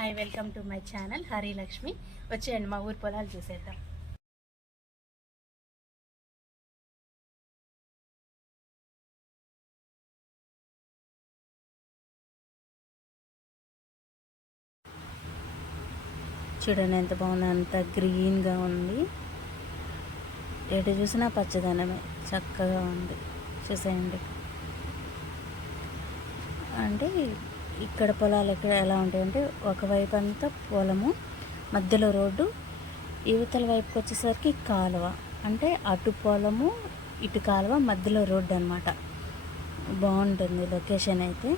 Hi welcome to my channel Harilakshmi వచ్చేయండి మా ఊరి పొలాలు చూసేద్దాం. చూడండి ఎంత బాగుంది అంత గ్రీన్గా ఉంది. ఎటు చూసినా పచ్చదనమే చక్కగా ఉంది. చూసేయండి. అంటే ఇక్కడ పొలాలు ఎక్కడ ఎలా ఉంటాయంటే ఒకవైపు అంతా పొలము మధ్యలో రోడ్డు యువతల వైపుకి వచ్చేసరికి కాలువ. అంటే అటు పొలము ఇటు కాలువ మధ్యలో రోడ్డు అనమాట బాగుంటుంది లొకేషన్ అయితే.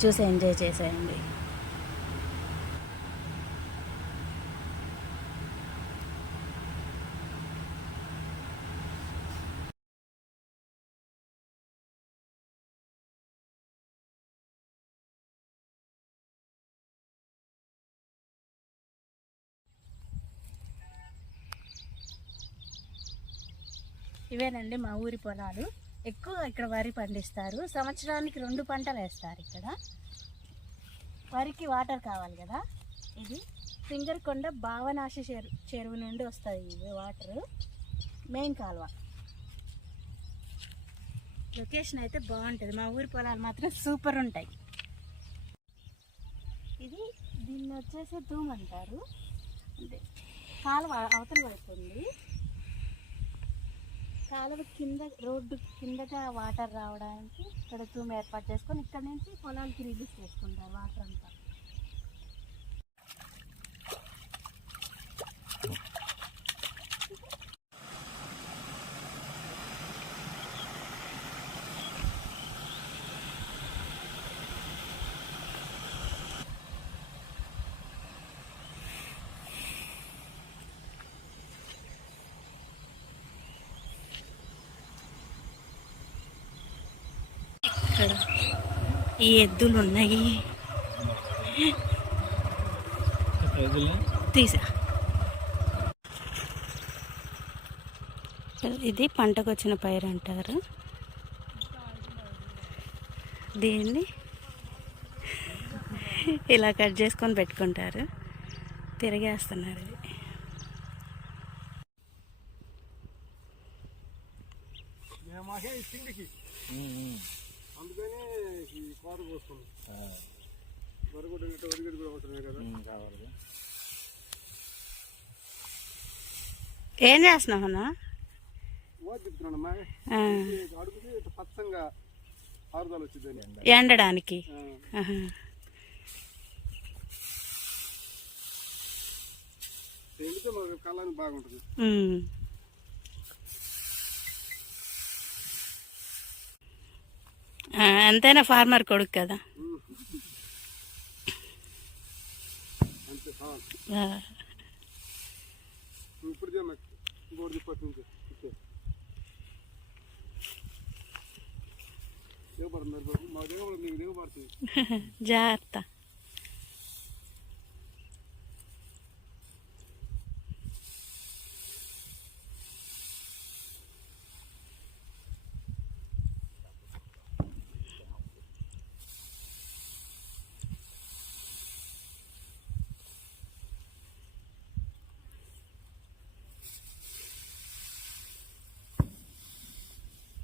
చూసి ఎంజాయ్ చేసేయండి. ఇవేనండి మా ఊరి పొలాలు. ఎక్కువ ఇక్కడ వరి పండిస్తారు. సంవత్సరానికి రెండు పంటలు వేస్తారు ఇక్కడ. వరికి వాటర్ కావాలి కదా. ఇది ఫింగర్ కొండ భావనాశ చెరు చెరువు నుండి వస్తుంది ఇది వాటర్. మెయిన్ కాలువ. లొకేషన్ అయితే బాగుంటుంది. మా ఊరి పొలాలు మాత్రం సూపర్ ఉంటాయి. ఇది దీన్ని వచ్చేసి ధూమ్ అంటారు. అంటే కాలువ అవతల పడుతుంది కాలువ కింద రోడ్డు కిందగా వాటర్ రావడానికి ఇక్కడ తూము ఏర్పాటు చేసుకొని ఇక్కడ నుంచి పొలాలకి రిలీజ్ చేసుకుంటారు వాటర్ అంతా ఇక్కడ ఈ ఎద్దులు ఉన్నాయి. తీసా. ఇది పంటకు వచ్చిన పైరు అంటారు. దీన్ని? ఇలా కట్ చేసుకొని పెట్టుకుంటారు. తిరిగేస్తున్నారు ఇది. మాకే అందుకని ఈ కోత వరిగడ్డి కూడా అవసరమే కదా. కావాలి. ఏం చేస్తున్నావు అన్న? ఓ చెప్తున్నానమ్మా పచ్చంగా ఆరుదలు ఎండడానికి. ఆహా. ఎండితే మనకు కళ్ళని బాగుంటుంది. ఎంతైనా ఫార్మర్ కొడుకు కదా. అంతే చాలు. ఆ, ఇప్పుడు మాకు ఇంకోటి ఇప్పటి నుంచి ఇచ్చే దిగబడుతున్నారు బాబు మా దిగబడి మీకు దిగబడుతుంది జాగ్రత్త ఉమ్,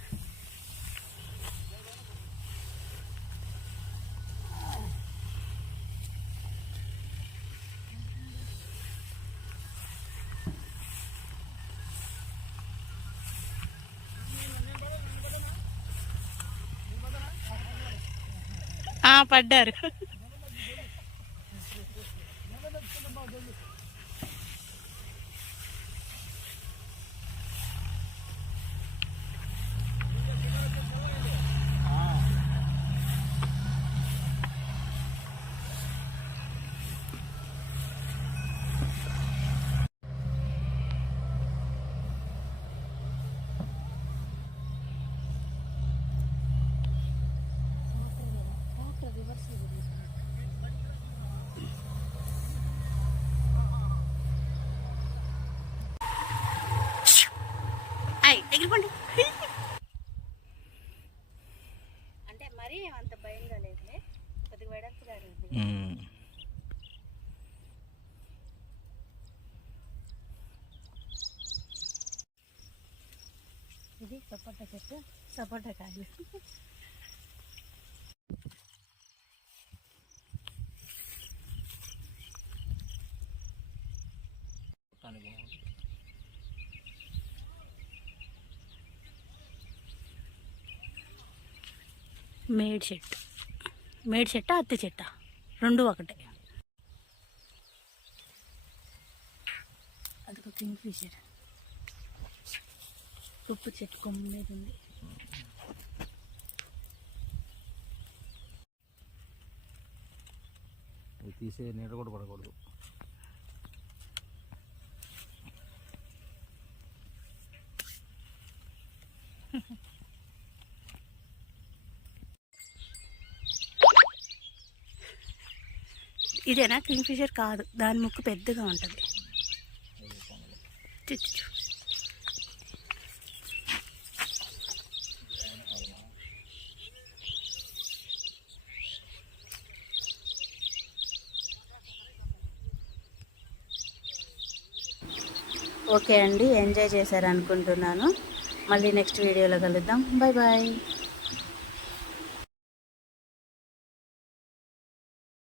పడ్డారు. ఎగిరిపండి. అంటే మరి అంత భయంగా లేదులే. కొద్దిగా వెడల్పుగా ఇది సపోటా చెట్టు సపోటా కాయలు. మేడ్ చెట్టు. మేడ్ చెట్ట అత్తి చెట్ట? రెండు ఒకటే. అదొక కింగ్ ఫిషర్. ఉప్పు చెట్టు కొమ్మ మీద ఉంది. తీసే నీడ కూడా పడకూడదు. ఇదేనా? కింగ్ ఫిషర్ కాదు. దాని ముక్కు పెద్దగా ఉంటుంది. ఓకే అండి. ఎంజాయ్ చేశారు అనుకుంటున్నాను మళ్ళీ నెక్స్ట్ వీడియోలో కలుద్దాం. Bye bye